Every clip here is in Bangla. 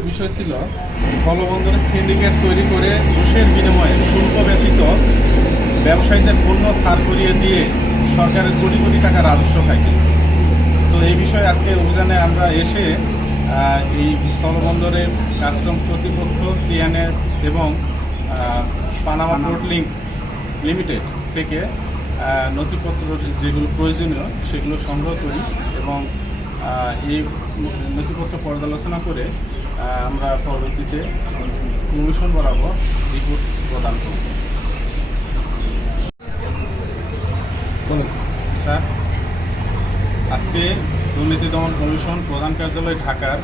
বিষয় ছিল স্থলবন্দরে সিন্ডিকেট তৈরি করে ঘুষের বিনিময়ে শুল্ক ব্যতীত ব্যবসায়ীদের পণ্য ছাড় করিয়ে দিয়ে সরকারের কোটি কোটি টাকা রাজস্ব খাইছে তো এই বিষয়ে আজকে অভিযানে আমরা এসে এই স্থলবন্দরে কাস্টমস কর্তৃপক্ষ সিএনএ এবং পানামা পোর্ট লিঙ্ক লিমিটেড থেকে নথিপত্র যেগুলো প্রয়োজনীয় সেগুলো সংগ্রহ করি এবং এই নথিপত্র পর্যালোচনা করে আমরা পরবর্তীতে কমিশন বরাবর রিপোর্ট প্রদান করব। স্যার, আজকে দুর্নীতি দমন কমিশন প্রধান কার্যালয় ঢাকার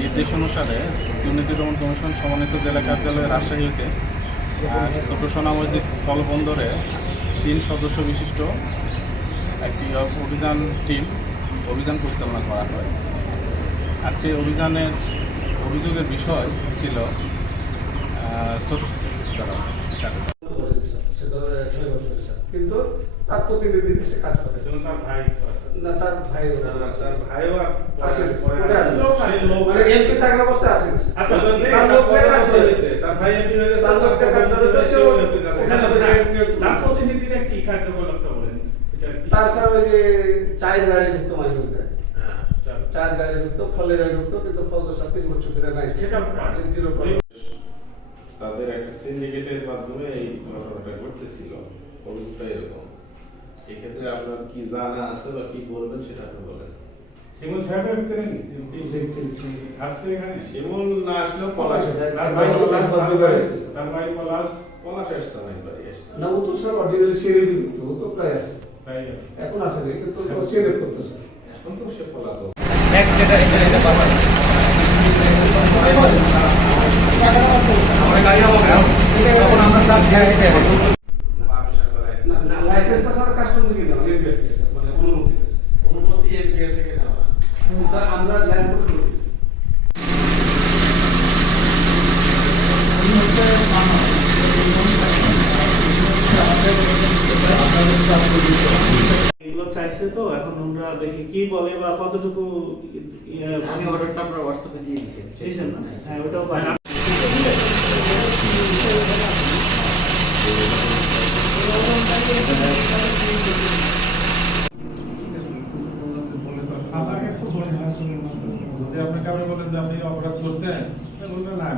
নির্দেশ অনুসারে দুর্নীতি দমন কমিশন সমন্বিত জেলা কার্যালয় রাজশাহীতে ছোট সোনা মসজিদ স্থলবন্দরে তিন সদস্য বিশিষ্ট একটি অভিযান টিম অভিযান পরিচালনা করা হয়। আজকে অভিযানের অভিযোগের বিষয় ছিল। কিন্তু তার প্রতিনিধি দেশে কাজ করে। না তার ভাই ভাইও মানে এমপি অবস্থায় আসেন আচ্ছা, লোক ভাই এমপি হয়ে গেছে তার লোক দিয়ে কাজ করে তো সেও ওখানে বসে তার প্রতিনিধিরা কি কার্যকলাপটা বলেন? তার সাথে যে চায়ের গাড়ি ঢুকতো মাঝে চার গাড়ি ঢুকতো ফলের গাড়ি ঢুকতো কিন্তু ফল তো সাত তিন বছর ধরে নাই। সেটা তাদের একটা সিন্ডিকেটের মাধ্যমে এই ঘটনাটা ঘটতেছিল। অভিযোগটা এরকম। এক্ষেত্রে আপনার কি জানা আছে বা কি বলবেন সেটা আপনি বলেন। শিমুল সাহেবের চেনেন আসছে এখানে? শিমুল না আসলেও পলাশ। তার ভাই পলাশ তার ভাই পলাশ। পলাশ আসছে বাড়ি আসছে। না ও তো স্যার অরিজিনাল সিঁড়ি ও তো প্রায় আছে তাই আছে এখন আসে কিন্তু করতো এখন তো সে পলাতক। পারমিশন করে আসছে না না লাইসেন্সটা স্যার কাস্টম থেকে নেওয়া এমপি থেকে স্যার মানে অনুমতি থেকে। অনুমতি এর থেকে আমরা এগুলো চাইছে তো এখন আমরা দেখি কি বলে বা কতটুকু ইয়ে আমি অর্ডারটা আপনার হোয়াটসঅ্যাপে দিয়ে দিয়েছি দিয়েছেন না? হ্যাঁ ওটাও পাই আপনাকে একটু বলে যদি আপনি বলেন যে আপনি অপরাধ করছেন বলবেন না